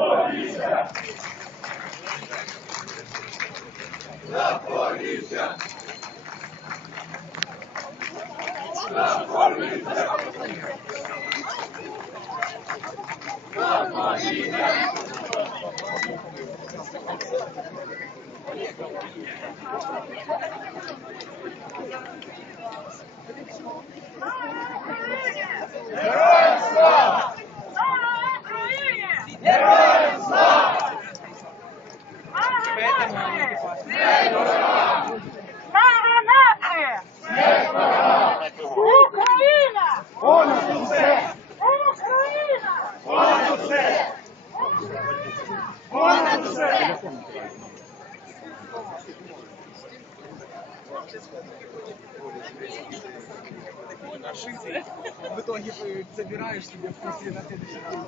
Запоріжжя! Запоріжжя! Запоріжжя! Запоріжжя! Героям слава! Слава Україні! Героям! Слава нації! Україна! Понад усе! Україна! Понад усе! Понад усе! В итоге э, забираешь себе в курсе на следующий день.